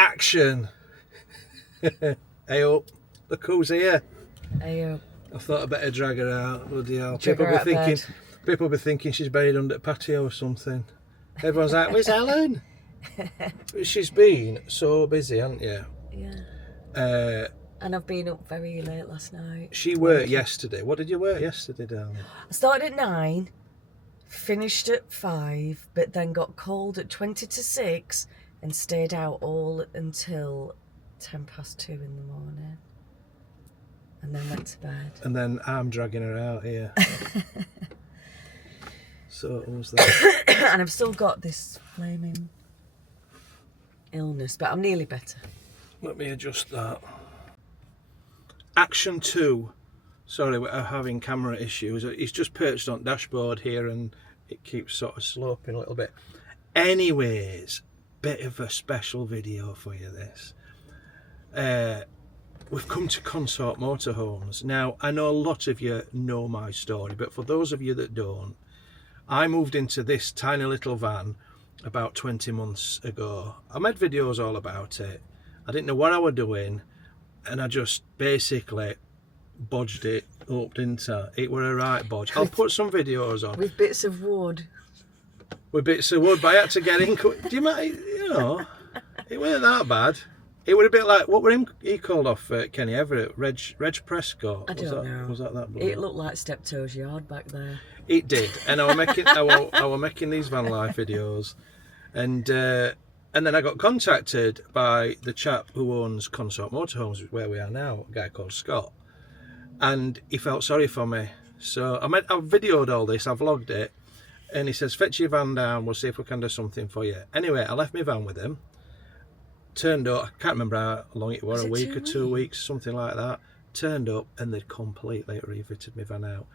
Action! Hey up, look who's here. Hey up. I thought I'd better drag her out. Bloody hell. Drag People her be out thinking, bed. people be thinking she's buried under the patio or something. Everyone's like, where's Helen? She's been so busy, hasn't you? Yeah. And I've been up very late last night. She worked yesterday. What did you work yesterday, darling? I started at 9, finished at 5, but then got called at 20 to 6 and stayed out all until 10 past 2 in the morning. And then went to bed. And then I'm dragging her out here. So who's that? And I've still got this flaming illness, but I'm nearly better. Let me adjust that. Action 2. Sorry, we're having camera issues. He's just perched on dashboard here and it keeps sort of sloping a little bit. Anyways, bit of a special video for you, this. We've come to Consort Motorhomes. Now, I know a lot of you know my story, but for those of you that don't, I moved into this tiny little van about 20 months ago. I made videos all about it. I didn't know what I was doing, and I just basically bodged it up, didn't I? It were a right bodge. I'll put some videos on. With bits of wood. With bits of wood, but I had to get in. Do you mind, you know, it wasn't that bad. It would a bit like, what were he called off Kenny Everett? Reg Prescott? I don't know. Was that bloke? It looked like Steptoe's yard back there. It did, and I was making these van life videos, and then I got contacted by the chap who owns Consort Motorhomes, where we are now, a guy called Scott, and he felt sorry for me. So I've videoed all this, I vlogged it, and he says, fetch your van down, we'll see if we can do something for you. Anyway, I left my van with him, turned up, I can't remember how long it was, a week or 2 weeks, something like that. Turned up and they'd completely refitted my van out,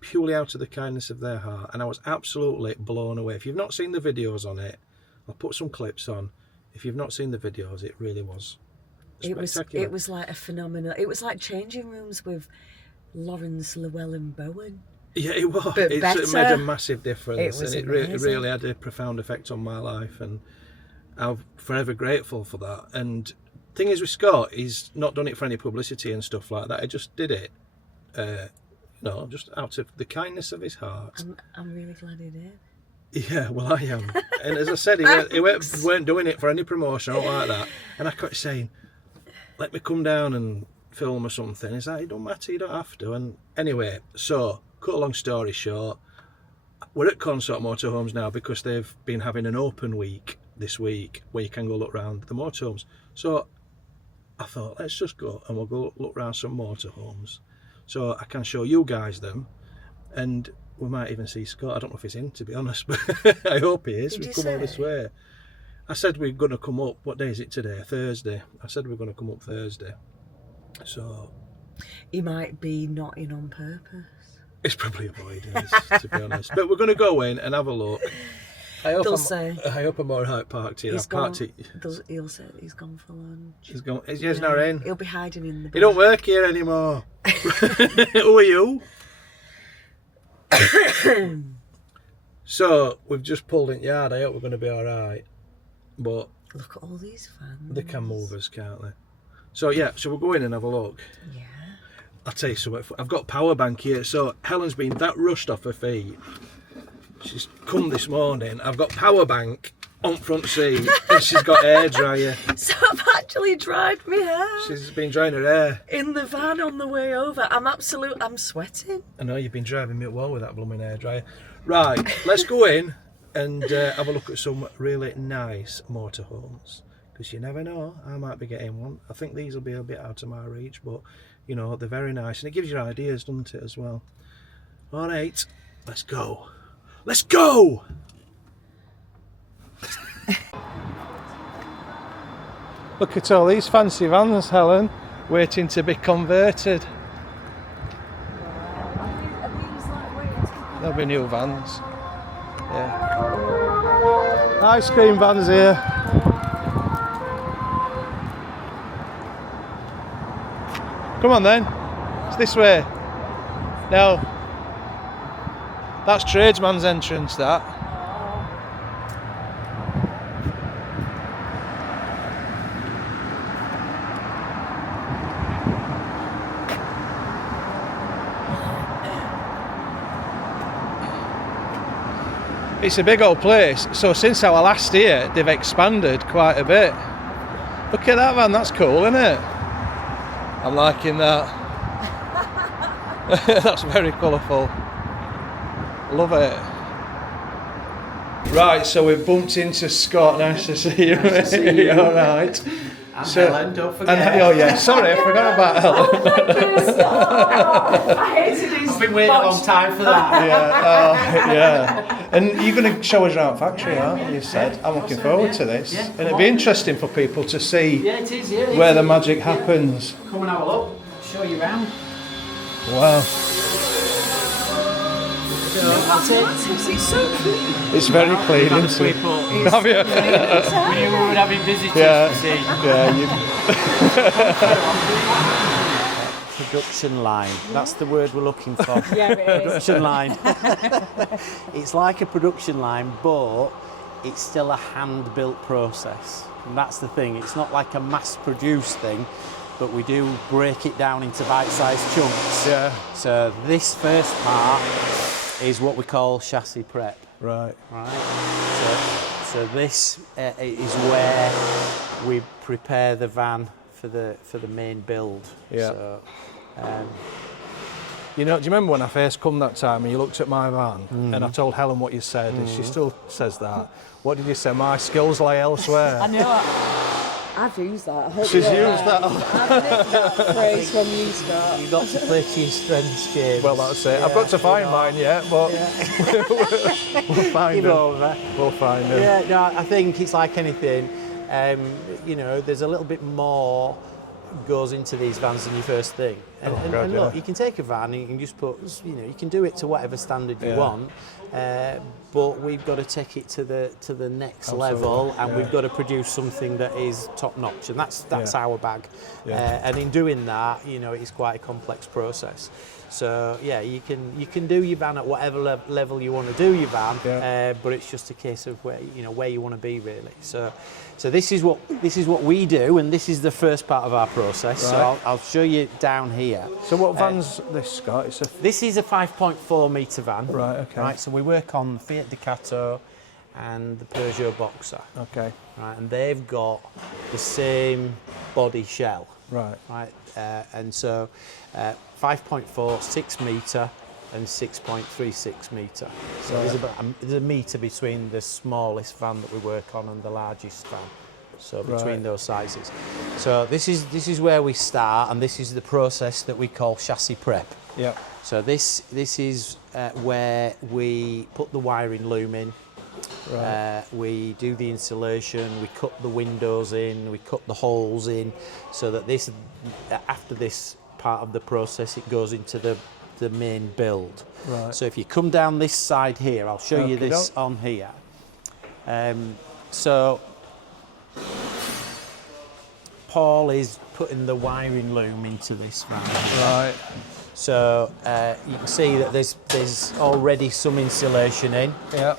purely out of the kindness of their heart, and I was absolutely blown away. If you've not seen the videos on it, I'll put some clips on. If you've not seen the videos, it really was spectacular. It was like a phenomenal. It was like changing rooms with Lawrence, Llewellyn, Bowen. Yeah, it was. But It made a massive difference, and it really had a profound effect on my life, and I'm forever grateful for that. And thing is with Scott, he's not done it for any publicity and stuff like that. He just did it, just out of the kindness of his heart. I'm really glad he did. Yeah, well, I am. And as I said, he weren't doing it for any promotion or like that. And I kept saying, let me come down and film or something. He's like, it don't matter, you don't have to. And anyway, so, cut a long story short, we're at Consort Motorhomes now because they've been having an open week this week where you can go look around the motorhomes. So I thought, let's just go and we'll go look around some motorhomes so I can show you guys them, and we might even see Scott. I don't know if he's in, to be honest, but I hope he is. We've come all this way. I said we're going to come up, what day is it today? Thursday. I said we're going to come up Thursday. So He might be not in on purpose. it's probably avoidance, to be honest. But we're going to go in and have a look. I hope I'm all right parked here. He'll say he's gone for lunch. He's not in. He'll be hiding in the back. He don't work here anymore. Who are you? So we've just pulled in yard. I hope we're going to be all right. But look at all these fans. they can move us, can't they? So yeah, so we'll go in and have a look. Yeah. I'll tell you something. I've got a power bank here. So Helen's been that rushed off her feet. She's come this morning. I've got power bank on front seat, and she's got hairdryer. So I've actually dried my hair. She's been drying her hair in the van on the way over. I'm sweating. I know you've been driving me at well with that blooming hairdryer. Right, let's go in and have a look at some really nice motorhomes, because you never know, I might be getting one. I think these will be a bit out of my reach, but you know, they're very nice, and it gives you ideas, doesn't it, as well? All right, let's go. Let's go! Look at all these fancy vans, Helen, waiting to be converted. There'll be new vans. Yeah. Ice cream vans here. Come on then, it's this way. No, that's tradesman's entrance, that. It's a big old place. So since our last year, they've expanded quite a bit. Look at that van, that's cool, isn't it? I'm liking that. That's very colourful. Love it. Right, so we've bumped into Scott. Nice to see you. Nice to see you. All right. And Helen, don't forget. Oh yeah, sorry, I forgot about Helen. I hated these. I've been waiting a long time for that. Yeah. And you're going to show us around factory, aren't you? You said. I'm looking forward to this. Yeah, And it'd be interesting for people to see It is, yeah. where the magic happens. Come and have a look. Show you around. Wow. That's it. It's so clean. It's very clean, isn't it? Have you? We were having visitors Yeah. to see. Yeah, Production line. That's the word we're looking for. Yeah, it is. Production line. It's like a production line, but it's still a hand-built process. And that's the thing. It's not like a mass-produced thing, but we do break it down into bite-sized chunks. Yeah. So this first part is what we call chassis prep. Right. Right. So this is where we prepare the van for the main build. Yeah. So, You know, do you remember when I first come that time and you looked at my van and I told Helen what you said and she still says that? What did you say? My skills lie elsewhere. I know. I've used that. I hope She's you used that. I've nicked that phrase from you, Scott. you've got to play to your strengths, James. Well, that's it. I've got to find mine yet, but we'll find Give them. over. We'll find them. Yeah, no, I think it's like anything. You know, there's a little bit more goes into these vans than you first think. And, God, and look, yeah. you can take a van and you can just put, you know, you can do it to whatever standard you Yeah. want. But we've got to take it to the next Absolutely, level, and yeah. we've got to produce something that is top notch, and that's Yeah. our bag. Yeah. And in doing that, you know, it's quite a complex process. So yeah, you can do your van at whatever level you want to do your van, Yeah. but it's just a case of where you want to be really. So this is what we do, and this is the first part of our process. Right. So I'll show you down here. So what van's this, Scott? It's a This is a 5.4 metre van. Right, okay. Right, so we work on Fiat Ducato and the Peugeot Boxer. okay. Right, and they've got the same body shell. Right. Right, and so 5.4, 6 metre and 6.36 metre. So there's a metre between the smallest van that we work on and the largest van. So between Right. those sizes. So this is where we start, and this is the process that we call chassis prep. Yeah. So this is where we put the wiring loom in. Right. We do the insulation, we cut the windows in, we cut the holes in, so that this, after this part of the process, it goes into the main build. Right. So if you come down this side here, I'll show you this Okey-doke. on here. So Paul is putting the wiring loom into this van. Right. So you can see that there's already some insulation in. Yeah.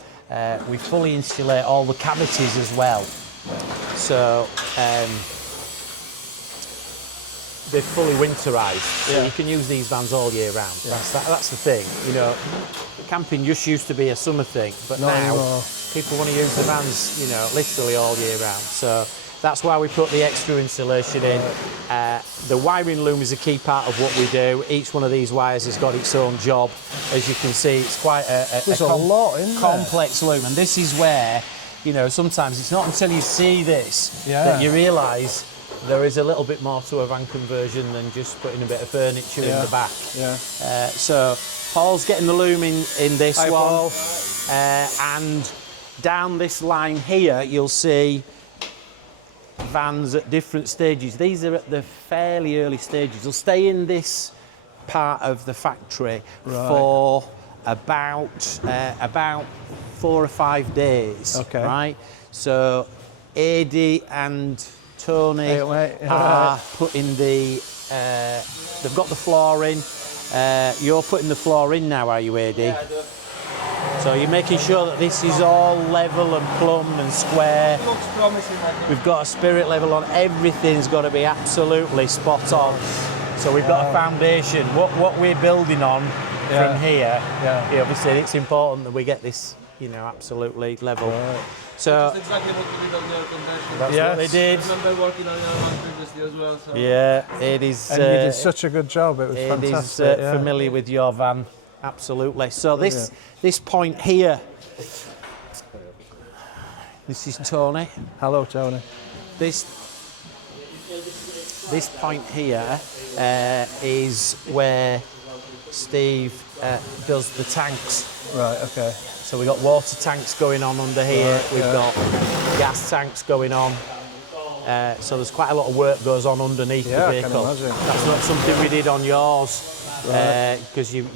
We fully insulate all the cavities as well. So they're fully winterised. So Yeah. you can use these vans all year round. Yeah. That's the thing. You know, camping just used to be a summer thing, but Not now anymore. people want to use the vans, you know, literally all year round. So that's why we put the extra insulation in. The wiring loom is a key part of what we do. Each one of these wires has got its own job. As you can see, it's quite There's a lot in there. complex loom, and this is where, you know, sometimes it's not until you see this that you realise there is a little bit more to a van conversion than just putting a bit of furniture in the back. Yeah. So Paul's getting the loom in this Hi, one. Paul. And down this line here, you'll see vans at different stages. These are at the fairly early stages. They'll stay in this part of the factory for about 4 or 5 days. Okay. Right. So Adi and Tony are putting the. They've got the floor in. You're putting the floor in now, are you, Adi? Yeah, I do. So you're making sure that this is all level and plumb and square. Looks promising. We've got a spirit level on. Everything's got to be absolutely spot on. So we've got a foundation. What we're building on from here. Yeah. Obviously, it's important that we get this you know, absolutely level. Right. So That's exactly what we did on the air conditioning. that's Yes. what they did. I remember working on your one previously as well. So. Yeah, it is. And you did such a good job. It was It is fantastic. yeah. familiar with your van, absolutely. So this point here, this is Tony. Hello, Tony. This point here is where Steve does the tanks. Right. Okay. So we've got water tanks going on under here. Right, We've got gas tanks going on. So there's quite a lot of work goes on underneath Yeah, the I can vehicle. imagine. That's not something we did on yours, Right. because you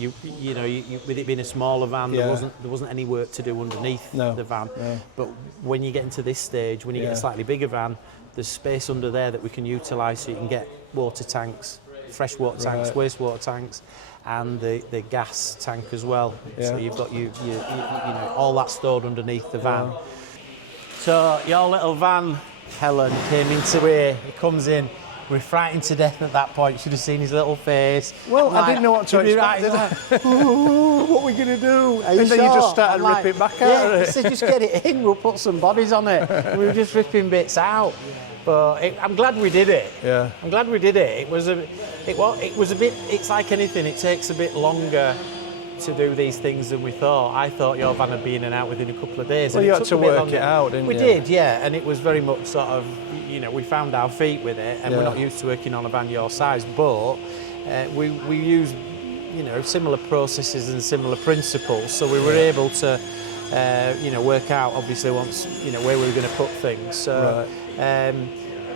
with it being a smaller van, Yeah. there wasn't any work to do underneath No, the van. no. But when you get into this stage, when you get a Yeah. slightly bigger van, there's space under there that we can utilise, so you can get water tanks, fresh water tanks, Right. wastewater tanks, and the gas tank as well. So Yeah. you've got you know all that stored underneath the van. So your little van, Helen, came into here. He comes in. We're frightened to death at that point. You should have seen his little face. Well, I'm I didn't know what to you'd be expect, did I? like, "Ooh, what are we going to do? Are you And then you just sure?" started I'm like, ripping back yeah, out of it. he said, just get it in, we'll put some bodies on it. And we were just ripping bits out. But I'm glad we did it. Yeah. I'm glad we did it. It was a bit, it's like anything, it takes a bit longer to do these things than we thought. I thought your van would be in and out within a couple of days. Well, and you it had took to a bit work longer. it out, didn't we you? did, yeah, and it was very much sort of, you know, we found our feet with it, and we're Yeah. not used to working on a van your size, but we use, you know, similar processes and similar principles, so we were able to, you know, work out obviously once, you know, where we were going to put things. So,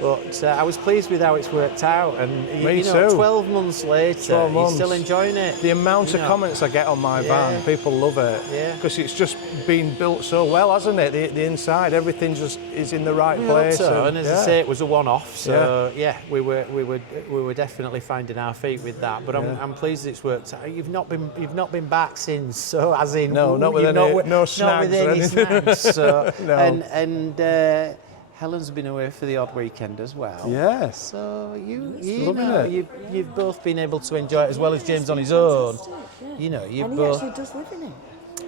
but I was pleased with how it's worked out, and Me you know, too. 12 months later, 12 you're months. still enjoying it. The amount You of know. comments I get on my van, Yeah. people love it. Yeah. Because it's just been built so well, hasn't it? The inside, everything just is in the right We hope place. so, and as I say, it was a one-off. So yeah, we were definitely finding our feet with that. But I'm pleased it's worked out. You've not been back since. So as in No, not with you've any- with- no not snags with or any anything. snags. So No. and Helen's been away for the odd weekend as well. Yes. So you loving know, it. you've both been able to enjoy it as well as James on his own. You know, you've And he both. actually does live in it.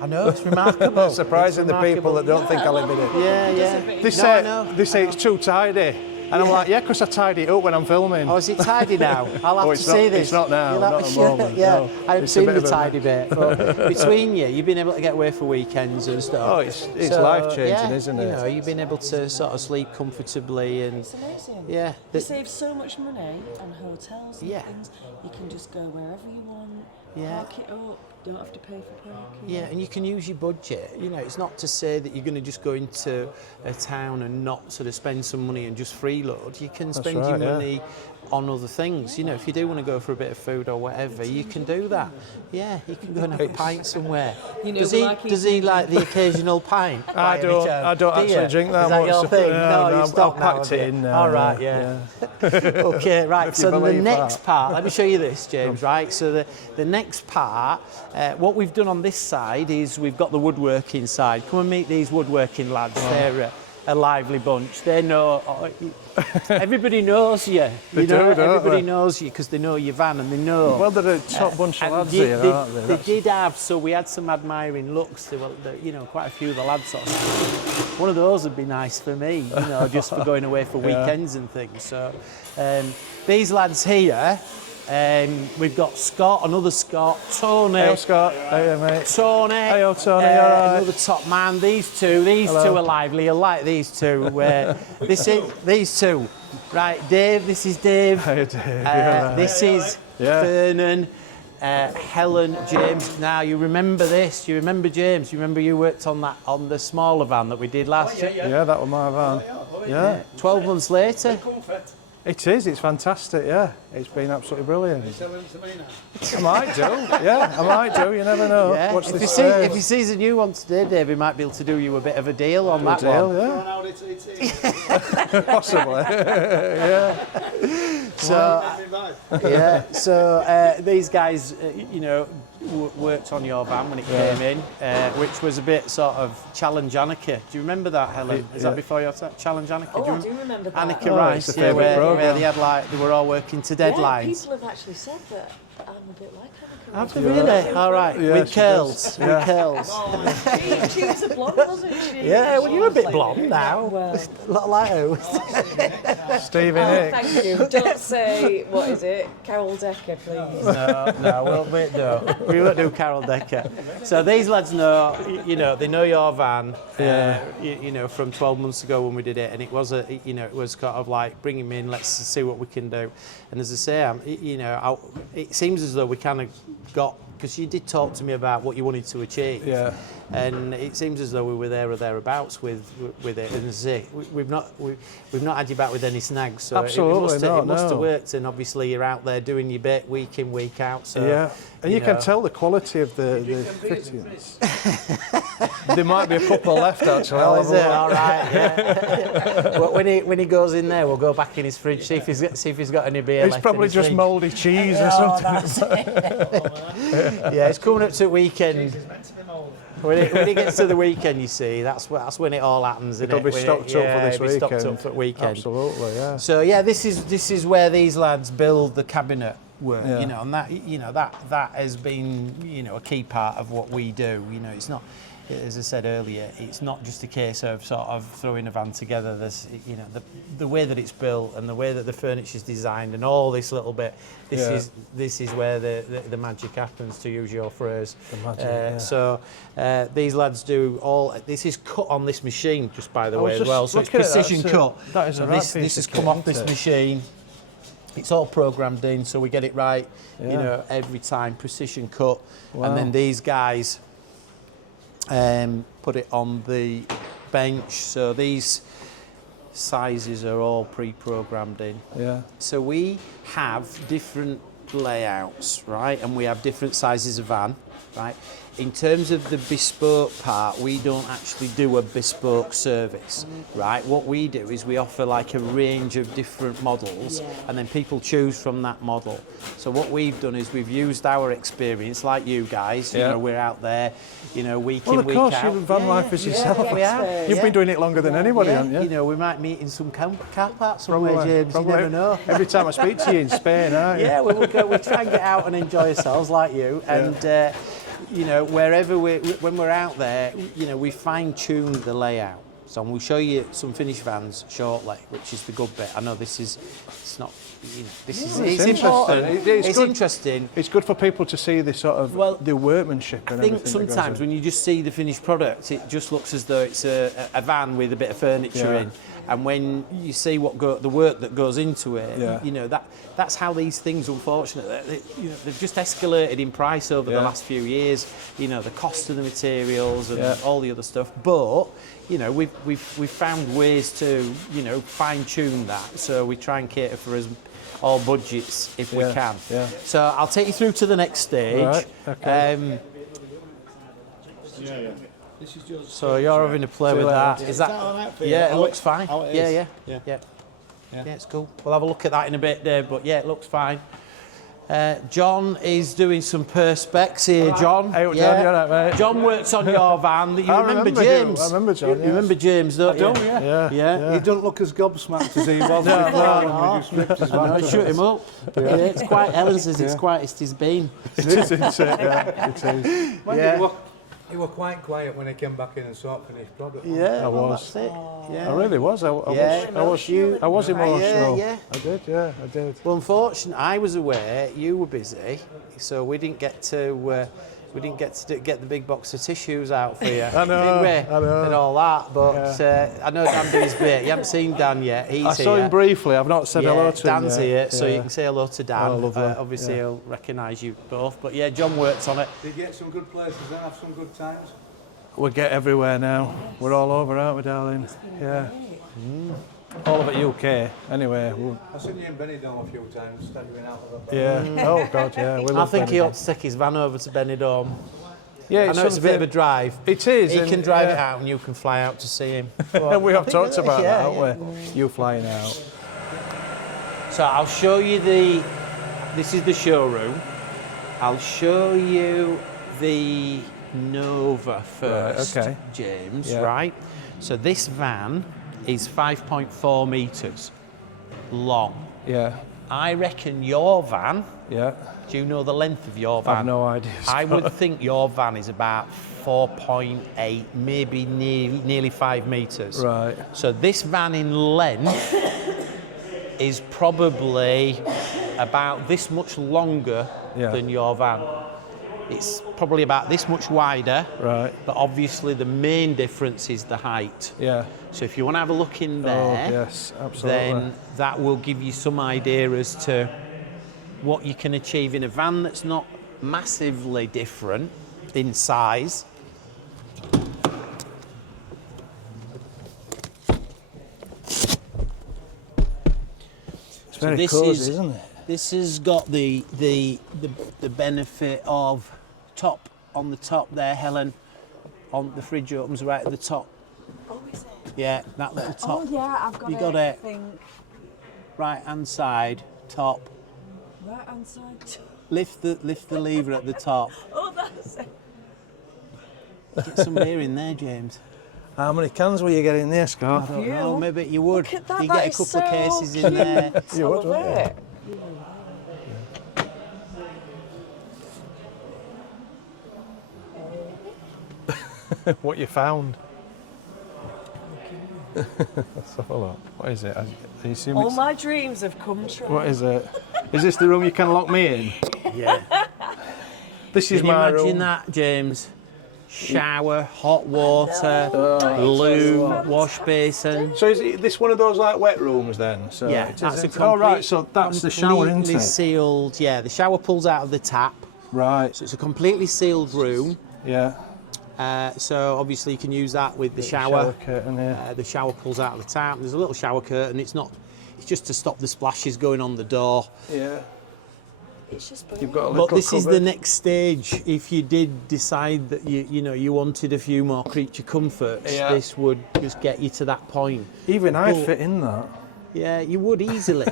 I know, it's remarkable. Surprising It's the people that don't think I live in it. Yeah, yeah. They say it's too tidy. And I'm like, yeah, because I tidy it up when I'm filming. Oh, is it tidy now? I'll have Oh, to it's see not- this. it's not now, You'll have- not at the moment, Yeah, no. I haven't It's a seen bit the of a tidy bit. But between you, you've been able to get away for weekends and stuff. Oh, it's life-changing, isn't it? You know, you've been able to sort of sleep comfortably and It's amazing. yeah. You save so much money on hotels and Yeah. things. You can just go wherever you want, Yeah. park it up, don't have to pay for parking. Yeah, and you can use your budget. You know, it's not to say that you're going to just go into a town and not sort of spend some money and just freeload. You can spend your right, yeah. money on other things. You know, if you do want to go for a bit of food or whatever, you can do that. Yeah, you can go and have a pint somewhere. You know, does we he like does he like the occasional pint? I don't Do actually you? drink that Is that much. your thing? No, you I've stopped now, packed have it you? in now. All right, yeah. Okay, right. If So you the believe next that. part, let me show you this, James. Right. So the next part, what we've done on this side is we've got the woodworking side. Come and meet these woodworking lads. They're a lively bunch. They know. Everybody knows you. They do, don't everybody they? knows you because they know your van and they know. Well, they're a top bunch of And lads here, aren't they? They That's- did have, so we had some admiring looks. You know, quite a few of the lads sort of. One of those would be nice for me, you know, just for going away for weekends and things. So these lads here, we've got Scott, another Scott, Tony. Hey, Scott. Hey, mate. Tony. Hey, Tony, you all right? Another top man. These two are lively. I like these two. These two. Right, Dave. This is Dave. Hey, Dave, you all right? This is Yeah. Vernon. Helen, James. Now you remember this. You remember James. You remember you worked on the smaller van that we did last year. Yeah, that was my van. Yeah. 12 months later. It is, it's fantastic, yeah. It's been absolutely brilliant. I might do, yeah, I might do, you never know. Yeah. Watch If this he sees a new one today, Dave, he might be able to do you a bit of a deal on that deal, one. yeah. Possibly. So these guys, you know, worked on your van when it came in, which was a bit sort of challenge Annika. Do you remember that, Helen? Is that before your time? Challenge Annika? Oh, do you I do remember that. Annika Oh, Rice, it's a favourite where programme. they had like they were all working to Yeah, deadlines. people have actually said that I'm a bit like Annika. Have they really? All right. Yeah, with she curls. With curls. She was a blonde, wasn't she? Yeah, well, you're a bit blonde now. Well, A lot like who? Stevie oh, Nicks. thank you. Don't say, what is it? Carol Decker, please. We won't do Carol Decker. So these lads know, they know your van, from 12 months ago when we did it, and it was it was kind of like bring him in, let's see what we can do. And as I say, it seems as though we kind of got, because you did talk to me about what you wanted to achieve. Yeah. And it seems as though we were there or thereabouts with it. And as I say, we've not had you back with any snags. So Absolutely it must have worked. And obviously you're out there doing your bit week in, week out. So Yeah, and you can tell the quality of the fittings. There might be a couple left actually. Oh, is it? All right, yeah. But when he goes in there, we'll go back in his fridge, see if he's got any beer It's left. probably in his just fridge. mouldy cheese or something. Yeah, it's coming up to the weekend. When he gets to the weekend, you see, that's when it all happens. It'll be stocked up for this it'll be stocked weekend. up for the weekend. Absolutely, yeah. So yeah, this is where these lads build the cabinet work, Yeah. and that has been a key part of what we do. It's not, as I said earlier, it's not just a case of sort of throwing a van together. There's the way that it's built and the way that the furniture's designed and all this little bit. This is where the magic happens, to use your phrase. The magic, So these lads do all. This is cut on this machine, just by the I way, was as just well. So it's looking at that. precision cut. That is a So right this piece has of come kit, off this isn't it? machine. It's all programmed in, so we get it right. Yeah. Every time, precision cut, Wow. and then these guys put it on the bench. So these sizes are all pre-programmed in. Yeah. So we have different layouts, right? And we have different sizes of van, right? In terms of the bespoke part, we don't actually do a bespoke service, right? What we do is we offer like a range of different models, and then people choose from that model. So what we've done is we've used our experience, like you guys, we're out there, week Well, in, of week course, out. you've van life as yourself. We are. You've been doing it longer than anybody, Yeah, haven't you? we might meet in some car park somewhere, James. You never know. Every time I speak to you in Spain, aren't you? Yeah, we try and get out and enjoy ourselves like you. And, wherever when we're out there, we fine-tune the layout. So we'll show you some finished vans shortly, which is the good bit. I know it's not, it's important. It's good. interesting. It's good for people to see the sort of the workmanship and I think everything that goes sometimes in. when you just see the finished product, it just looks as though it's a van with a bit of furniture in. And when you see the work that goes into it, that's how these things, unfortunately, they've just escalated in price over the last few years. The cost of the materials and all the other stuff. But we've found ways to fine tune that. So we try and cater for all budgets if we can. Yeah. So I'll take you through to the next stage. Right, okay. So you're having a play with that. Is that all right for you? yeah, it looks fine. How it Yeah, is? yeah, it's cool. We'll have a look at that in a bit, Dave, but yeah, it looks fine. John is doing some perspex here, John. Hey, John, you all right, mate? John works on your van. You remember James? I remember John, You remember James, don't you? Yeah. He doesn't look as gobsmacked as he was before when we just ripped his van. No, shoot him up. Yeah, it's quite, Ellen says it's quietest he's been. It is, isn't it? Yeah, it is. Yeah. He was quite quiet when he came back in and saw finished product. Yeah, I well, was. that's it. Yeah. I really was. I was emotional. Yeah. I did. Well, unfortunately, I was aware you were busy, so we didn't get to get the big box of tissues out for you. I know, did we? I know. And all that. But I know Dan did his bit. You haven't seen Dan yet. He's I saw here. him briefly. I've not said hello to him Dan's yet. here, so Yeah. you can say hello to Dan. Oh, lovely. Obviously, he'll recognise you both. But yeah, John works on it. Did you get some good places and have some good times? We get everywhere now. We're all over, aren't we, darling? Yeah. All of it UK. Anyway. I've seen you in Benidorm a few times, staggering out of it. Yeah. Oh God, yeah. We I love think he Benidorm. ought to take his van over to Benidorm. Yeah, I know it's a bit of a drive. It is. He and- can drive yeah. it out and you can fly out to see him. And we have talked about yeah, that, haven't we? You flying out. So I'll show you this is the showroom. I'll show you the Nova first, okay. James, Yeah. right? So this van is 5.4 metres long. Yeah. I reckon your van Yeah. Do you know the length of your van? I've no idea. I Scott. would think your van is about 4.8, maybe nearly 5 metres. Right. So this van in length is probably about this much longer than your van. It's probably about this much wider. Right. But obviously the main difference is the height. Yeah. So if you want to have a look in there, Oh, yes, absolutely. then that will give you some idea as to what you can achieve in a van that's not massively different in size. It's very cosy, isn't it? This has got the benefit of top on the top there, Helen. On the fridge opens right at the top. Oh, is it? Yeah, that little top. Oh, yeah, I've got You it. got it. I think. Right hand side, top. Right hand side. Lift the lever at the top. Oh, that's it. Get some beer in there, James. How many cans will you get in there, I Scott? don't know, maybe you would. Look at that, You that get a is couple of so cases in there. You would, I love wouldn't it. What you found? Let's have a look. What is it? I assume All it's... my dreams have come true. What is it? Is this the room you can lock me in? Yeah. This is Can you my imagine room. that, James? Shower, hot water, loo, wash basin. So is this one of those like wet rooms then? So Yeah, it that's is, a oh right, so that's the shower, isn't completely it? sealed. Yeah, the shower pulls out of the tap, Right. so it's a completely sealed room. Yeah. So obviously you can use that with the shower. Curtain, yeah. The shower pulls out of the tap. There's a little shower curtain. It's just to stop the splashes going on the door. Yeah. It's just You've got a little But this is the cupboard. next stage. If you did decide that you wanted a few more creature comforts, Yeah. this would just get you to that point. Even I But- fit in that. Yeah, you would easily.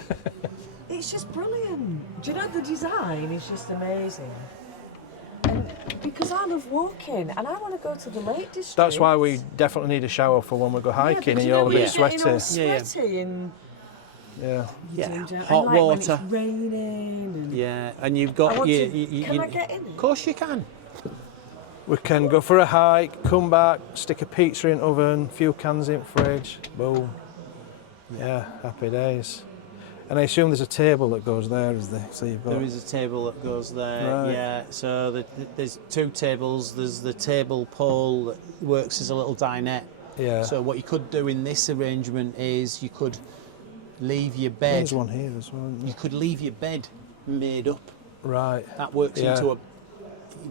It's just brilliant. Do you know the design is just amazing? And because I love walking and I want to go to the Lake District. That's why we definitely need a shower for when we go hiking and you're all a bit Getting all sweaty. Yeah. sweaty and Yeah. Yeah, and hot like when water. it's raining. And Yeah, and you've I got want your. to, can I get in Of it? course you can. We can go for a hike, come back, stick a pizza in oven, few cans in fridge, boom. Yeah, happy days. And I assume there's a table that goes there, is there? So you've got... There is a table that goes there. Right. Yeah, so there's two tables. There's the table pole that works as a little dinette. Yeah. So what you could do in this arrangement is you could leave your bed. There's one here as well, isn't You there? could leave your bed made up. Right. That works Yeah. into a,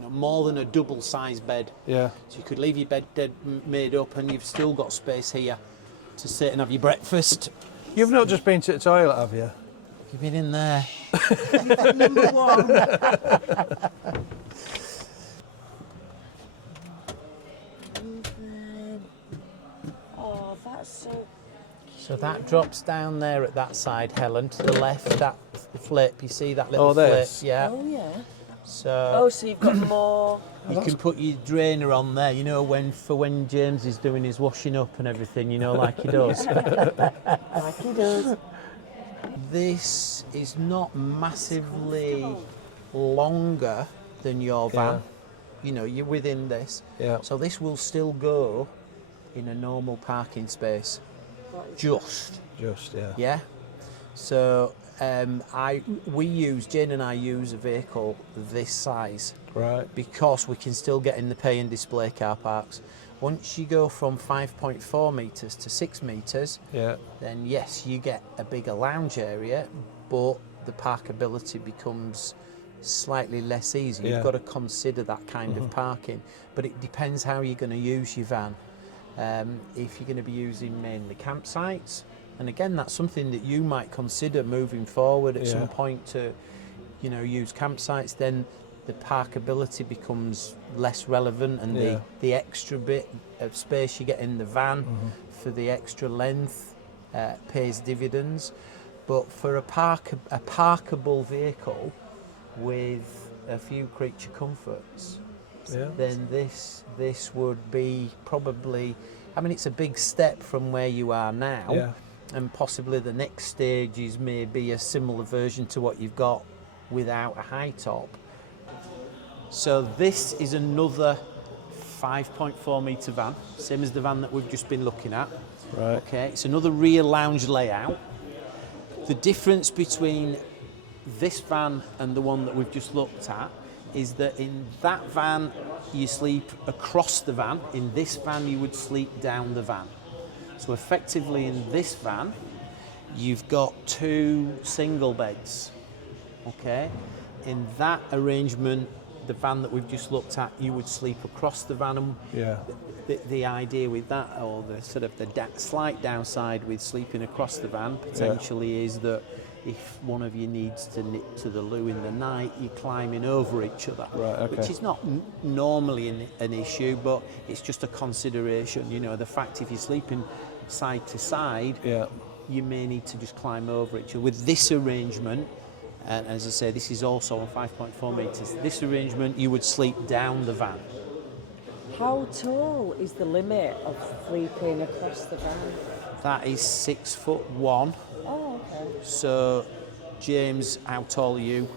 more than a double-sized bed. Yeah. So you could leave your bed made up, and you've still got space here to sit and have your breakfast. You've not just been to the toilet, have you? You've been in there. Number one. Oh, that's so. So that drops down there at that side, Helen, to the left. That flip, you see that little Oh, flip? this? Yeah. Oh yeah. So Oh, so you've got more. you can put your drainer on there. You know when James is doing his washing up and everything. You know, like he does. Like he does. This is not massively longer than your van. Yeah. You know, you're within this. Yeah. So this will still go in a normal parking space. Just. Just, yeah. Yeah. So Jane and I use a vehicle this size Right. because we can still get in the pay and display car parks. Once you go from 5.4 metres to 6 metres, Yeah. then yes, you get a bigger lounge area, but the parkability becomes slightly less easy. Yeah. You've got to consider that kind of parking, but it depends how you're going to use your van. If you're going to be using mainly campsites, and again, that's something that you might consider moving forward at Yeah. some point to, use campsites, then the parkability becomes less relevant, and Yeah. the extra bit of space you get in the van for the extra length pays dividends. But for a parkable vehicle with a few creature comforts, Yeah. then this would be probably, it's a big step from where you are now, Yeah. and possibly the next stage is maybe a similar version to what you've got without a high top. So this is another 5.4 metre van, same as the van that we've just been looking at. Right. Okay, it's another rear lounge layout. The difference between this van and the one that we've just looked at is that in that van you sleep across the van, in this van you would sleep down the van. So effectively in this van you've got 2 single beds. Okay, in that arrangement, the van that we've just looked at, you would sleep across the van. And Yeah. the idea with that, or the sort of the slight downside with sleeping across the van potentially is that if one of you needs to nip to the loo in the night, you're climbing over each other, Right, okay. which is not normally an issue, but it's just a consideration. You know, the fact if you're sleeping side to side, Yeah. you may need to just climb over each other. With this arrangement, and as I say, this is also on 5.4 metres, this arrangement you would sleep down the van. How tall is the limit of sleeping across the van? That is 6'1". Oh, okay. So, James, how tall are you?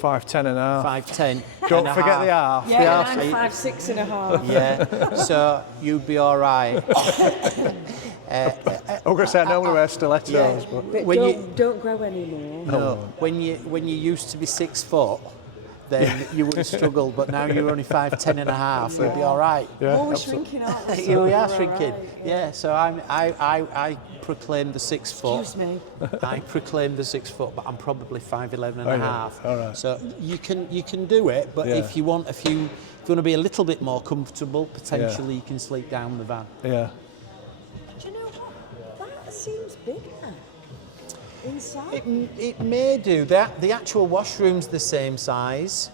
5'10" and a half. 5'10". Don't and a forget the half. Yeah, The and half. I'm 5'6" and a half. Yeah, so you'd be all right. I'm going to say I normally wear stilettos, but But When don't grow anymore. No, when you used to be 6 foot, then you would struggle, but now you're only 5'10" and a half, you'd be all right. yeah. Oh, we're shrinking, aren't we? You So are we're shrinking. alright, Yeah, so I proclaim the 6 foot. Excuse me. I proclaim the 6 foot, but I'm probably 5'11" and a half. All right. So you can do it, but Yeah. if you want to be a little bit more comfortable, potentially you can sleep down the van. Yeah. Do you know what? That seems bigger inside. It may do that. The actual washroom's the same size,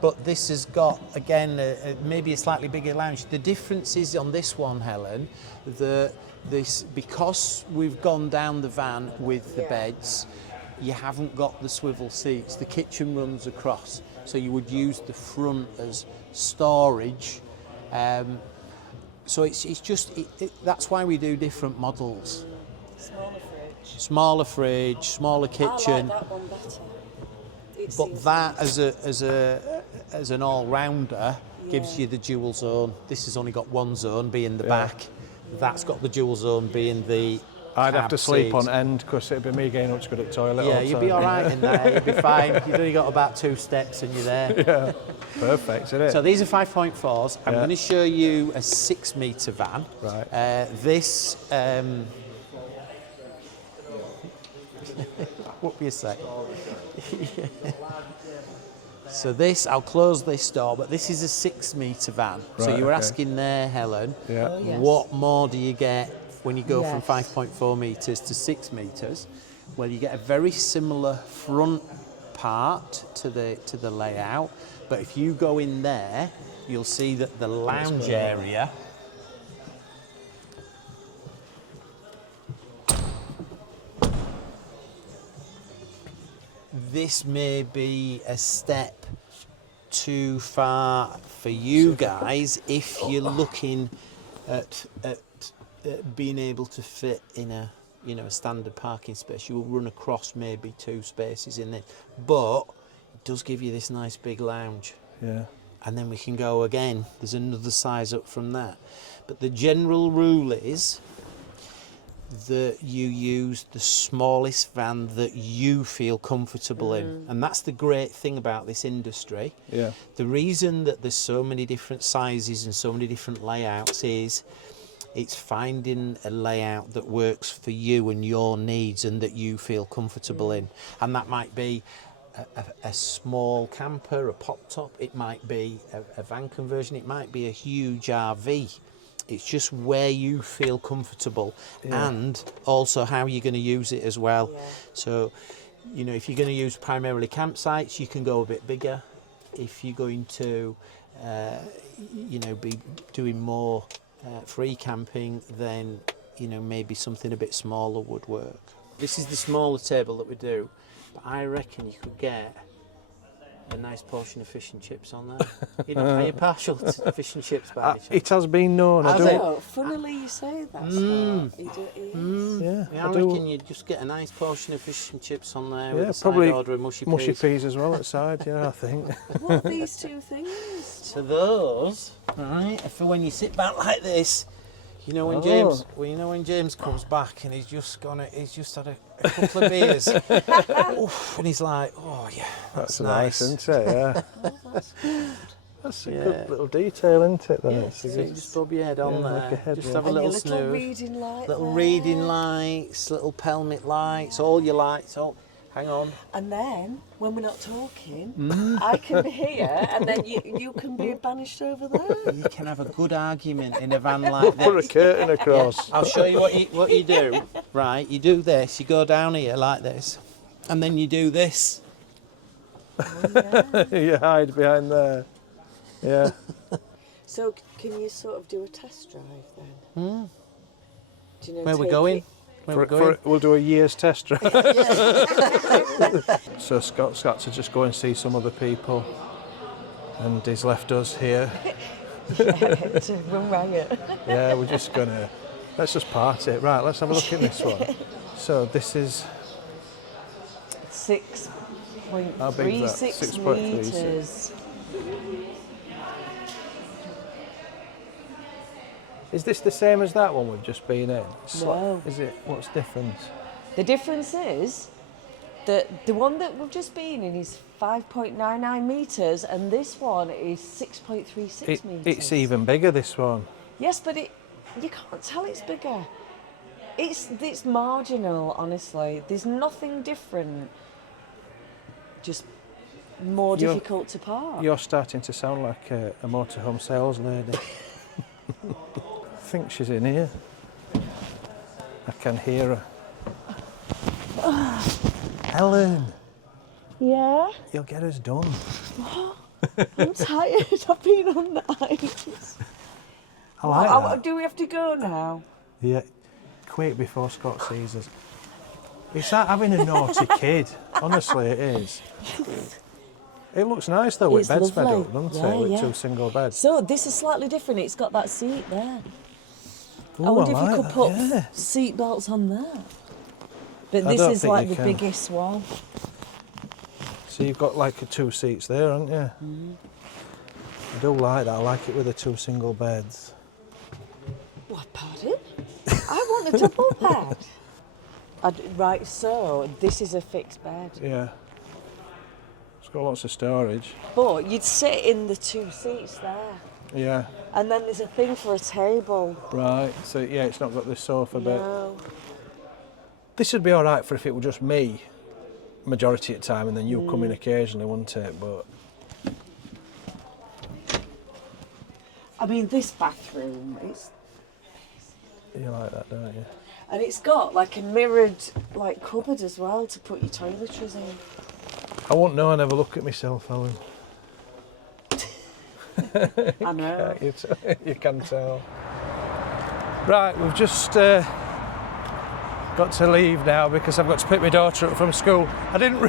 but this has got again maybe a slightly bigger lounge. The difference is on this one, Helen, because we've gone down the van with the beds, you haven't got the swivel seats. The kitchen runs across, so you would use the front as storage. So it's just that's why we do different models. Smaller fridge, smaller kitchen. I like that one better. It But seems that as an all-rounder gives you the dual zone. This has only got one zone, being the back. That's got the dual zone, being the I'd have cab to sleep seat. on end because it'd be me getting up to go to the toilet. Yeah, all the you'd be time. all right in there. You'd be fine. You've only got about 2 steps and you're there. Yeah. Perfect, isn't it? So these are 5.4s. I'm Yeah. going to show you a 6 metre van. Right. This. What were you saying? So this, I'll close this door, but this is a 6 metre van. So Right, you were okay. asking there, Helen, Yeah. yes. what more do you get when you go from Yes. 5.4 metres to 6 metres? Well, you get a very similar front part to the layout, but if you go in there, you'll see that the lounge area this may be a step too far for you guys if you're looking at being able to fit in a standard parking space. You will run across maybe 2 spaces in it, but it does give you this nice big lounge. Yeah. And then we can go again. There's another size up from that. But the general rule is that you use the smallest van that you feel comfortable in. And that's the great thing about this industry. Yeah. The reason that there's so many different sizes and so many different layouts is it's finding a layout that works for you and your needs and that you feel comfortable in. And that might be a small camper, a pop-top, it might be a van conversion, it might be a huge RV. It's just where you feel comfortable and also how you're going to use it as well. Yeah. So, if you're going to use primarily campsites, you can go a bit bigger. If you're going to, be doing more free camping, then, maybe something a bit smaller would work. This is the smaller table that we do, but I reckon you could get a nice portion of fish and chips on there. Are you partial to fish and chips by any chance? It has been known. I Has don't. it? Oh, funnily you say that. Scott. He is. Yeah, Yeah, I I do. reckon you'd just get a nice portion of fish and chips on there Yeah, with a probably side order of mushy peas as well outside. Yeah, I think. What are these two things? So those, right, are for when you sit back like this. You know when Oh. James, well, you know when James comes back and he's just had a couple of beers, Oof, and he's like, oh yeah, that's nice. Isn't it? Yeah. That's a Yeah. good little detail, isn't it? Then Yeah, it's a so good- you just bob your head on Yeah, like there, a head just roll. have a And your little little snooze. reading light Little there. reading lights, little pelmet lights, all your lights. Oh, hang on. And then, when we're not talking, I can be here, and then you can be banished over there. You can have a good argument in a van like Put a this. curtain across. I'll show you what you do. Right, you do this. You go down here like this, and then you do this. You hide behind there. Yeah. So, can you sort of do a test drive then? Do you know, Where we take going? it- Where we going? We'll do a year's test drive. So Scott's got to just go and see some other people, and he's left us here. to run riot. Yeah, we're just let's just part it. Right, let's have a look at this one. So this is 6.36 6.36. metres. Is this the same as that one we've just been in? No. Is it? What's the difference? The difference is that the one that we've just been in is 5.99 metres, and this one is 6.36 metres. It's even bigger, this one. Yes, but you can't tell it's bigger. It's marginal, honestly. There's nothing different. Just more You're- difficult to park. You're starting to sound like a motorhome sales lady. I think she's in here. I can hear her. Helen, Yeah, you'll get us done. I'm tired. I've been on night. I like that. Do we have to go now? Yeah, quick before Scott sees us. It's like having a naughty kid. Honestly, it is. It looks nice though with It's beds made lovely. up, doesn't Yeah, it? With yeah. 2 single beds. So this is slightly different. It's got that seat there. I Ooh, wonder if like you could that, put yeah. seat belts on there. But I this don't is think like you the can. biggest one. So you've got like 2 seats there, haven't you? I do like that. I like it with the 2 single beds. What, pardon? I want a double bed. Right, so this is a fixed bed. Yeah. It's got lots of storage. But you'd sit in the 2 seats there. Yeah. And then there's a thing for a table. Right. So yeah, it's not got this sofa bit. No. This would be all right for if it were just me, majority of the time, and then you come in occasionally, wouldn't it? But I mean, this bathroom, you like that, don't you? and it's got like a mirrored like cupboard as well to put your toiletries in. I won't know. I never look at myself, Helen. I know. You can tell. Right, we've just got to leave now because I've got to pick my daughter up from school. I didn't.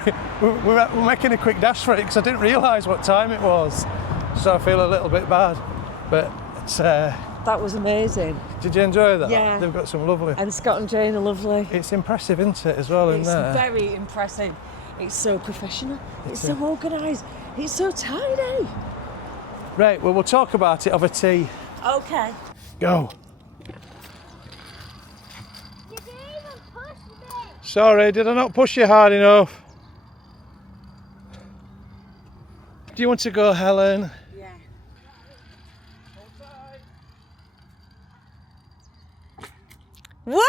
We're making a quick dash for it because I didn't realise what time it was, so I feel a little bit bad. But That was amazing. did you enjoy that? Yeah. They've got some lovely. And Scott and Jane are lovely. It's impressive, isn't it, as well in It's there? very impressive. It's so professional. It's so organised. It's so tidy. Right, well, we'll talk about it over tea. Okay. Go. Sorry, did I not push you hard enough? Do you want to go, Helen? Yeah. What?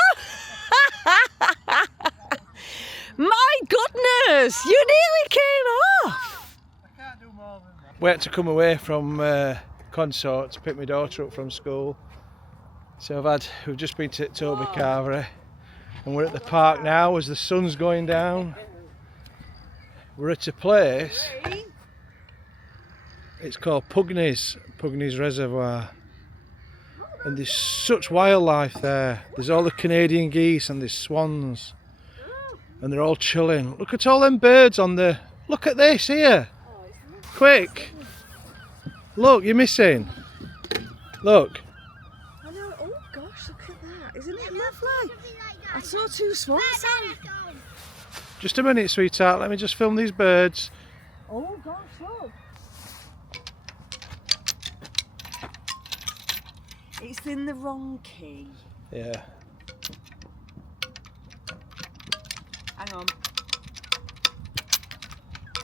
My goodness! You nearly came off. We had to come away from Consort to pick my daughter up from school. So we've just been to Toby Carvery and we're at the park now as the sun's going down. We're at a place, it's called Pugneys Reservoir, and there's such wildlife there. There's all the Canadian geese and there's swans and they're all chilling. Look at all them birds on the, look at this here. Oh, it's Quick! Look, you're missing. Look. I know. Oh gosh, look at that. Isn't it lovely? I saw 2 swans then. Just a minute, sweetheart. Let me just film these birds. Oh gosh, look. It's in the wrong key. Yeah. Hang on.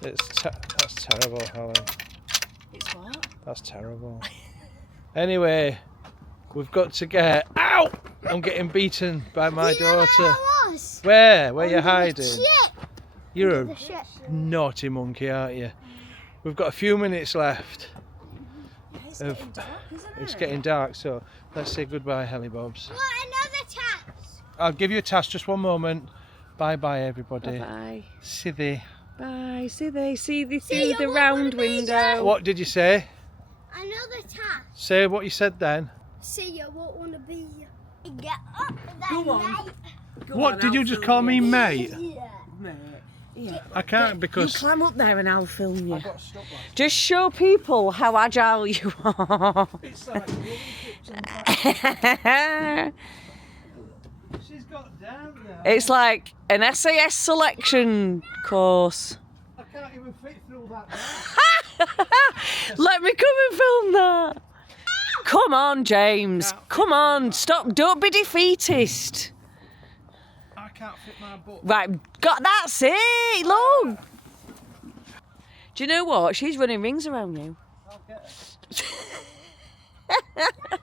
That's terrible, Helen. It's what? That's terrible. Anyway, we've got to get... Ow! I'm getting beaten by my daughter. Where? Where you hiding? You're a naughty monkey, aren't you? We've got a few minutes left. It's getting dark, isn't it? It's getting dark, so let's say goodbye, Helly Bobs. What, another task? I'll give you a task, just one moment. Bye-bye, everybody. Bye. See thee. Bye. See they see the See, through the you round wanna be window. What did you say? Another task. Say what you said then. See, you won't want to be. Get up there, Go on. mate. What, did you just call me mate? Yeah. Yeah. I can't You because... climb up there and I'll film you. Just show people how agile you are. It's like... She's got down there. It's like an SAS selection course. I can't even fit through that. Let me come and film that. Come on, James. Come on. Stop. Don't be defeatist. I can't fit my butt. Right. That's it. Look. Do you know what? She's running rings around you. I'll get her.